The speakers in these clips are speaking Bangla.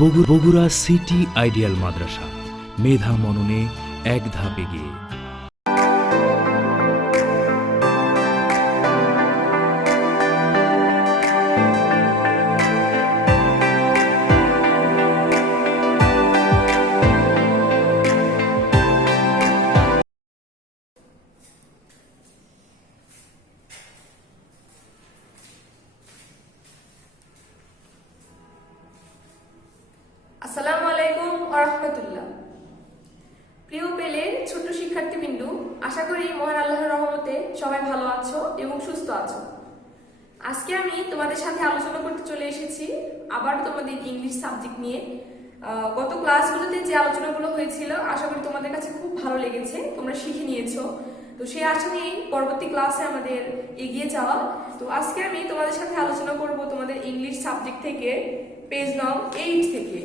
বগুড়া সিটি আইডিয়াল মাদ্রাসা, মেধা মননে এক ধাপ এগিয়ে। আসসালামু আলাইকুম ওয়া রাহমাতুল্লাহ। প্রিয় পেলের ছোট শিক্ষার্থীবৃন্দু, আশা করি মহান আল্লাহর রহমতে সবাই ভালো আছো এবং সুস্থ আছো। আজকে আমি তোমাদের সাথে আলোচনা করতে চলে এসেছি আবার তোমাদের ইংলিশ সাবজেক্ট নিয়ে। গত ক্লাসগুলোতে যে আলোচনাগুলো হয়েছিল আশা করি তোমাদের কাছে খুব ভালো লেগেছে, তোমরা শিখে নিয়েছো। তো সেই আশা নিয়ে পরবর্তী ক্লাসে আমাদের এগিয়ে যাওয়া। তো আজকে আমি তোমাদের সাথে আলোচনা করব তোমাদের ইংলিশ সাবজেক্ট থেকে, পেজ নং 8 থেকে।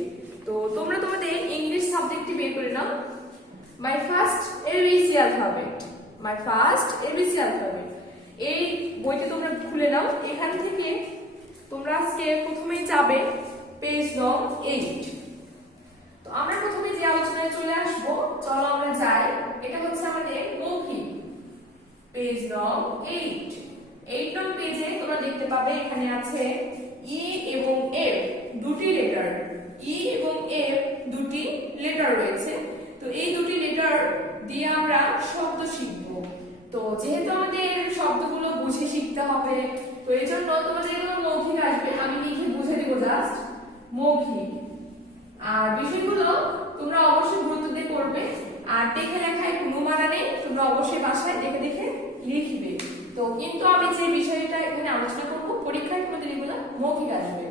তো তোমরা তোমাদের ইংলিশ সাবজেক্টটি বের করে নাও। My first ABC alphabet, my first ABC alphabet, এই বইটি তোমরা খুলে নাও। এখান থেকে তোমরা আজকে প্রথমেই যাবে পেজ নং 8। তো আমরা প্রথমে যে আলোচনায় চলে আসবো, চলো আমরা যাই। এটা হচ্ছে আমাদের মৌখিক, পেজ নং 8। 8 নং পেজে তোমরা দেখতে পাবে এখানে আছে ই এবং এফ দুটি লেটার, ই এবং এফ দুটি লেটার রয়েছে। তো এই দুটি লেটার দিয়ে আমরা শব্দ শিখব। তো যেহেতু আমাদের শব্দগুলো বুঝে শিখতে হবে, তো এই জন্য তোমাদের এগুলো মৌখিক আসবে, আমি লিখে বুঝে দেবো জাস্ট মৌখিক। আর বিষয়গুলো তোমরা অবশ্যই গুরুত্ব দিয়ে করবে, আর দেখে লেখায় কোনো মানা নেই, তোমরা অবশ্যই বাসায় দেখে দেখে লিখবে। তো কিন্তু আমি যে বিষয়টা এখানে আলোচনা করবো, পরীক্ষায় তোমাদের এগুলো মৌখিক আসবে।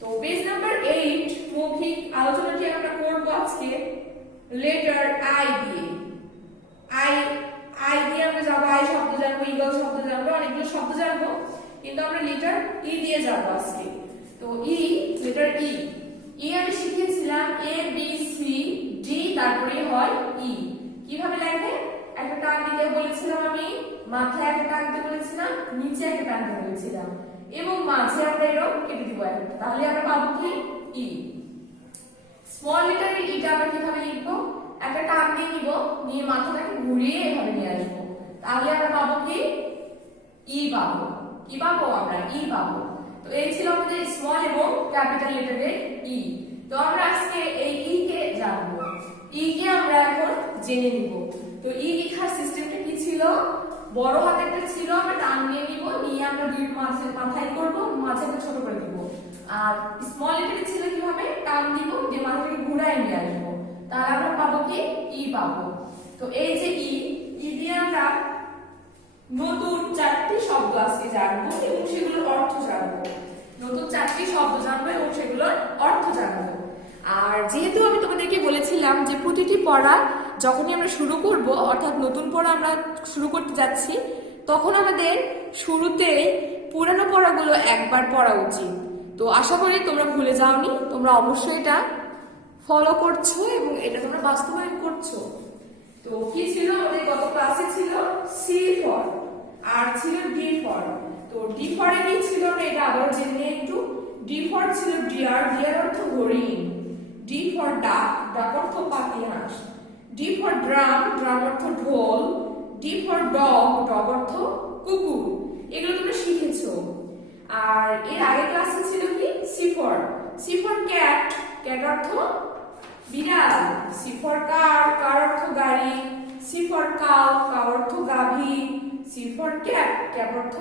তো পেজ নাম্বার 8 মৌখিক আলোচনাটি আমরা করব আজকে লেটার আই দিয়ে। আই দিয়ে আমরা যাবো, আই শব্দ জানবো, ইগল শব্দ জানবো, অনেকগুলো শব্দ জানবো, কিন্তু আমরা লেটার ই দিয়ে যাবো আজকে। তো ই, লেটার ই। ই আমি শিখিয়েছিলাম এ বি সি ডি, তারপরে হয় ই। কিভাবে লেখে? একটা টান দিতে বলেছিলাম আমি, মাথায় একটা টান দিতে বলেছিলাম, নিচে একটা টান দিতে বলেছিলাম, এবং মাঝে আমরা এরকম কেটে দিব একটা, তাহলে আমরা পাবো কি ই। স্মল লেটারের ইটা আমরা কিভাবে লিখবো? একটা টান দিয়ে নিব, নিয়ে মাথাটাকে ঘুরিয়ে এভাবে নিয়ে আসবো, তাহলে আমরা পাবো কি ই পাবো। কি পাবো? আমরা ই পাবো। তো এই ছিল আমাদের স্মল এবং ক্যাপিটাল লেটারের ই। তো আমরা আজকে এই ই কে জানবো, ই কে আমরা এখন জেনে নিব। তো ই লেখার সিস্টেমটা কি ছিল? বড় হাতেরটা ছিল, আমরা টান নিয়ে নিব, নিয়ে আমরা দুই মাথায় করব, মাঝেটা ছোট করে দিব। আর স্মল লেটারে ছিল কিভাবে? টান দিব, দিয়ে মাথাটাকে ঘুরায় নিয়ে আসবো, তাহলে আমরা পাবো কি ই পাবো। তো এই যে ই, ই দিয়ে আমরা নতুন 4টি শব্দ আজকে জানবো এবং সেগুলোর অর্থ জানবো। নতুন 4টি শব্দ জানবো এবং সেগুলোর অর্থ জানবো। আর যেহেতু আমি তোমাদেরকে বলেছিলাম যে প্রতিটি পড়া যখনই আমরা শুরু করব, অর্থাৎ নতুন পড়া আমরা শুরু করতে যাচ্ছি, তখন আমাদের শুরুতে পুরানো পড়াগুলো একবার পড়া উচিত। তো আশা করি তোমরা ভুলে যাওনি, তোমরা অবশ্যই এটা ফলো করছো এবং এটা তোমরা বাস্তবায়ন করছো। তো কি ছিল আমাদের গত ক্লাসে? ছিল সি ফর, আর ছিল ডি ফর। তো ডি ফর এ কি ছিল আমরা এটা আবার জেনে একটু। ডি ফর ছিল ডিয়ার, ডিয়ার অর্থ হরিণ। ডি ফর ডাক, ডাক অর্থ পাখি হাঁস। ডি ফর ড্রাম, ড্রাম অর্থ ঢোল। ডি ফর ডগ, ডগ অর্থ কুকুর। এগুলো তোমরা শিখেছো। আর এর আগের ক্লাসে ছিল কি C for, C for cat, cat অর্থ বিড়াল। সি ফর কার, কার অর্থ গাড়ি। সি ফর কাউ, কাউ অর্থ গাভী। সি ফর ক্যাপ, ক্যাপ অর্থ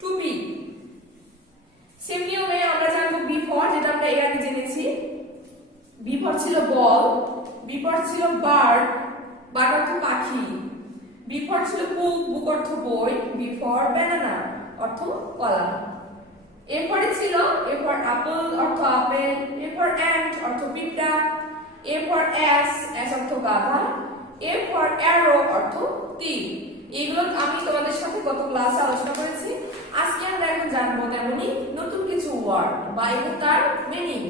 টুপি। সেম নিয়মে আমরা জানবো বি ফর, যেটা আমরা এর আগে জেনেছি। বি ফর ছিল বল, বি ফর ছিল বার্ড, বার্ড অর্থ পাখি। বি ফর ছিল বুক, বুক অর্থ বই। বি ফর ব্যানানা অর্থ কলা। এ ফর ছিল এ ফর অ্যাপল অর্থ আপেল। এ ফর অ্যান্ট অর্থ পিঁপড়া। এ ফর অ্যাস, অ্যাস অর্থ গাধা। এ ফর অ্যারো অর্থ তীর। এগুলো আমি তোমাদের সাথে গত ক্লাসে আলোচনা করেছি। আজকে আমরা এখন জানবো তেমনি নতুন কিছু ওয়ার্ড বা এবং তার মিনিং।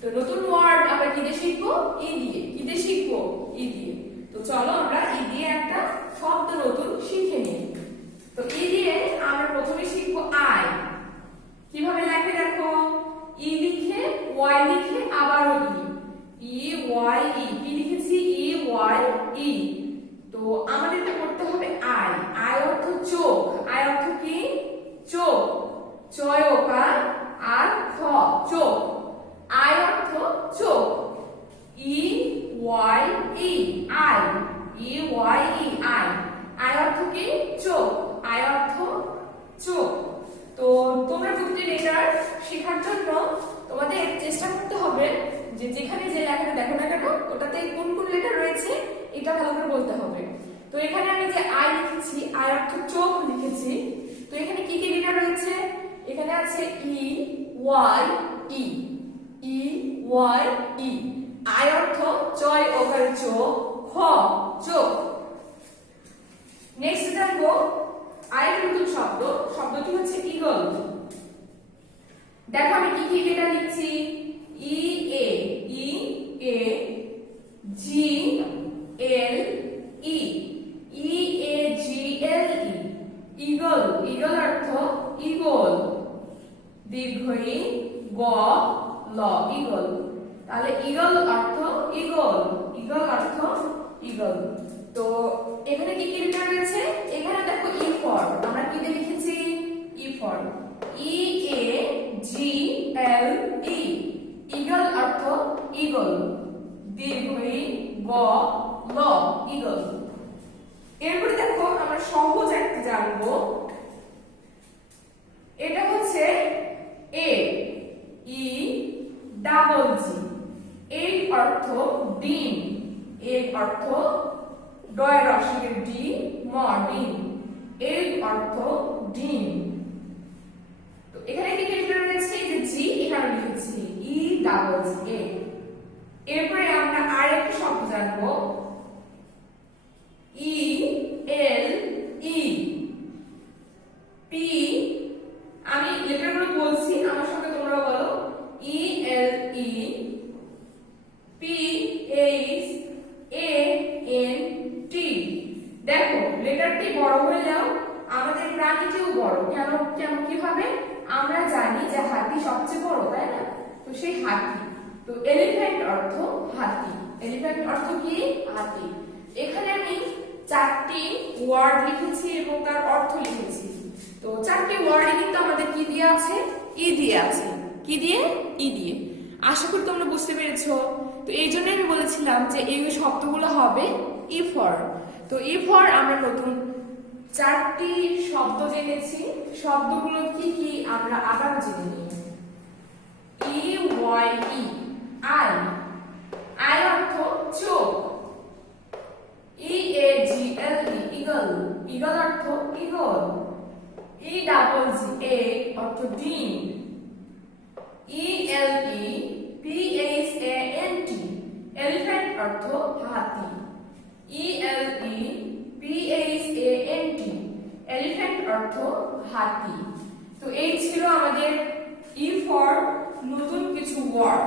তো নতুন ওয়ার্ড আমরা কি দিয়ে শিখবো? ই দিয়ে। কি দিয়ে শিখবো? ই দিয়ে। তো চলো আমরা ই দিয়ে একটা শব্দ নতুন শিখে নিই। তো ই দিয়ে আমরা প্রথমে শিখবো আই। কিভাবে লেখে দেখো, ই লিখে ওয়াই লিখে আবারও ই ওয়াই ই কি লিখেছি ই ওয়াই ই। তো আমাদেরকে করতে হবে আই। আই অর্থ চোখ। আই অর্থ কি চোখ। চয় ওকার আর খ চোখ। আই অর্থ চোখ। E Y E eye. E Y E eye. Eye অর্থ কি চোখ। আই অর্থ চোখ। তো তোমরা প্রতিটি লেটার শেখার জন্য তোমাদের চেষ্টা করতে হবে যে যেখানে যে লেখাটা দেখো না কেন ওটাতে কোন কোন লেটার রয়েছে এটা ভালো করে বলতে হবে। তো এখানে আমি যে আই লিখেছি আই অর্থ চোখ লিখেছি। তো এখানে কি কি লেটার রয়েছে এখানে আছে E Y E. E Y E. Eye অর্থ চয় ওকার চোখ খ চোখ। নেক্সট জানবো আরেকটা নতুন শব্দ। শব্দটি হচ্ছে ঈগল। দেখো আমি কি কি লেটার লিখছি ই A G L E E A G L E eagle. Eagle অর্থ ঈগল দীর্ঘ ই গ ল ঈগল। তাহলে ঈগল অর্থ ঈগল। ঈগল অর্থ ঈগল। তো এখানে কি কি লেটার রয়েছে এখানে দেখো ই ফর আমরা কি দিয়ে লিখেছি E for E A G L E eagle অর্থ ঈগল দীর্ঘ ই গ ল ঈগল। এরপরে দেখো আমরা সহজ একটা জানবো। এটা হচ্ছে এ ই ডাবল জি। এর অর্থ ডিম। এর অর্থ ডয় রসের ডি ম ডিম। এর অর্থ ডিম। তো এখানে কি লেটার রয়েছে যে জি এখানে লিখেছি ই ডাবল জি এ। এরপরে আমরা আরেকটা শব্দ জানবো ই এল ই পি। আমি লেটারগুলো বলছি আমার সঙ্গে তোমরা বলো E L E P H A N T. দেখো লেটারটি বড় হলেও আমাদের প্রাণীটিও বড়। কেন কেন কিভাবে আমরা জানি যে হাতি সবচেয়ে বড় তাই না। তো সেই হাতি। তো এলিফ্যান্ট অর্থ হাতি। এলিফ্যান্ট অর্থ কি হাতি। এখানে আমি চারটি ওয়ার্ড লিখেছি এবং তার অর্থ লিখেছি। তো চারটি ওয়ার্ডে কিন্তু আমাদের কি দিয়ে আছে ই দিয়ে আছে। কি দিয়ে ই দিয়ে। আশা করি তোমরা বুঝতে পেরেছো। তো এই জন্যই আমি বলেছিলাম যে এই শব্দগুলো হবে ই ফর। তো ই ফর আমরা নতুন চারটি শব্দ জেনেছি। শব্দগুলো কি কি আমরা আবার জেনে নিই। E Y E eye. Eye অর্থ চোখ। E A G L E eagle. Eagle অর্থ ঈগল। ই ডাবল জি এ অর্থ ডিম। E L E P H A N T elephant অর্থ হাতি। E L E P H A N T elephant অর্থ হাতি। তো এই ছিল আমাদের ই ফর নতুন কিছু ওয়ার্ড।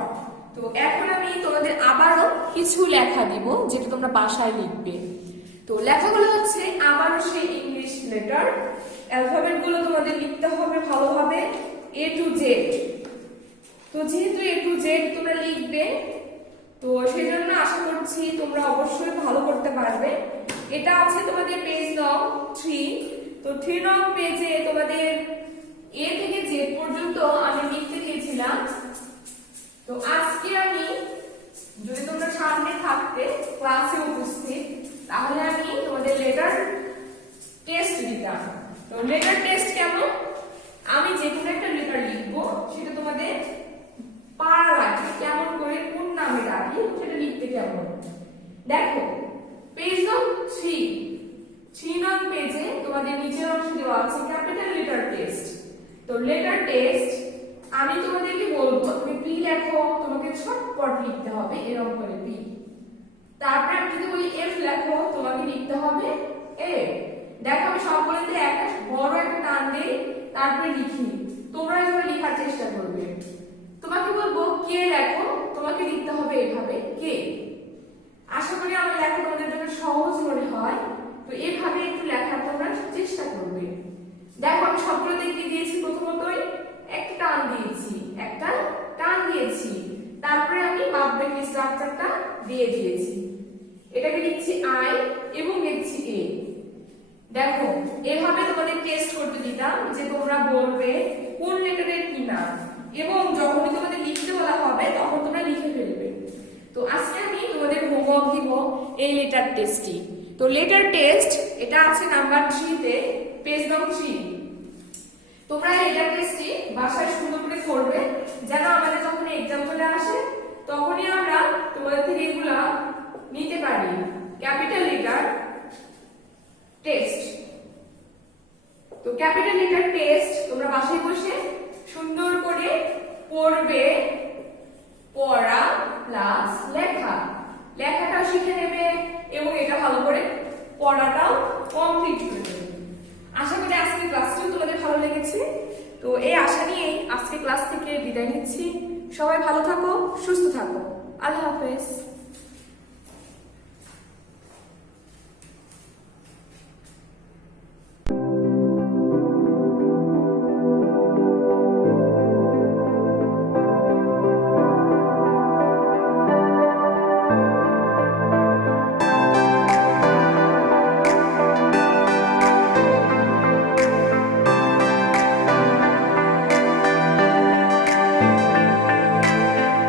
তো এখন আমি তোমাদের আবারও কিছু লেখা দিব যেটা তোমরা বাসায় লিখবে। তো লেখাগুলো হচ্ছে আবারও সেই ইংলিশ লেটার। অ্যালফাবেট গুলো তোমাদের লিখতে হবে ভালোভাবে এ টু জেড। তো যেহেতু এ টু জেড তোমরা লিখবে তো সেজন্য আশা করছি তোমরা অবশ্যই ভালো করতে পারবে। এটা আছে তোমাদের পেজ নং 3। তো 3 নং পেজে তোমাদের এ থেকে জেড পর্যন্ত আমি লিখতে দিয়েছিলাম। তো আজকে আমি যদি তোমরা সামনে থাকতে ক্লাসে উপস্থিত তাহলে আমি তোমাদের লেটার টেস্ট দিতাম। তো লেটার টেস্ট কেমন আমি যে কোনো একটা লেটার লিখবো সেটা তোমাদের পারা লাগে কেমন করে কোন নামে ডাকি সেটা লিখতে কেমন। দেখো পেজ নং 3 নং পেজে তোমাদের নিচের অংশে দেওয়া আছে ক্যাপিটাল লেটার টেস্ট। তো লেটার টেস্ট আমি তোমাদেরকে বলবো তুমি পি লেখো। তোমাকে ছটপট লিখতে হবে এরকম করে পি। তারপর আমি যদি বলি এফ লেখো তোমাকে লিখতে হবে এ। দেখো আমি সবগুলোতে একটা বড় একটা টান দেই তারপরে লিখি। তোমরা এভাবে লেখার চেষ্টা করবে। তোমাকে বলবো কে লেখো তোমাকে লিখতে হবে এভাবে কে। আশা করি আমার লেখা তোমাদের জন্য সহজ মনে হয়। তো এভাবে একটু লেখার তোমরা চেষ্টা করবে। দেখো আমি সবগুলো দেখতে দিয়েছি প্রথমতই একটা টান দিয়েছি একটা স্ট্রাকচারটা দিয়ে দিয়েছি। এটাকে লিখছি আই এবং লিখছি এ। দেখো এভাবে তোমাদের টেস্ট করতে দিতাম যে তোমরা বলবে কোন লেটারের কি নাম, এবং যখনই তোমাদের লিখতে বলা হবে তখন তোমরা লিখে ফেলবে। তো আজকে আমি তোমাদের হোমওয়ার্ক দিব এই লেটার টেস্টটি। তো লেটার টেস্ট এটা আছে নাম্বার 3 তে, পেজ নং 3। তোমরা এই লেটার টেস্টটি বাসায় সুন্দর করে করবে, যেন আমাদের যখন এক্সাম চলে আসে তখনই আমরা তোমাদের থেকে এগুলা নিতে পারি। Capital letter test. তো ক্যাপিটাল লেটার টেস্ট তোমরা বাসায় বসে সুন্দর করে পড়বে, পড়া প্লাস লেখা, লেখাটাও শিখে নেবে এবং এটা ভালো করে পড়াটাও কমপ্লিট করে নেবে। আশা করি আজকের ক্লাসটিও তোমাদের ভালো লেগেছে। তো এই আশা নিয়ে আজকে ক্লাস থেকে বিদায় নিচ্ছি। সবাই ভালো থাকো, সুস্থ থাকো। আল্লাহ হাফেজ।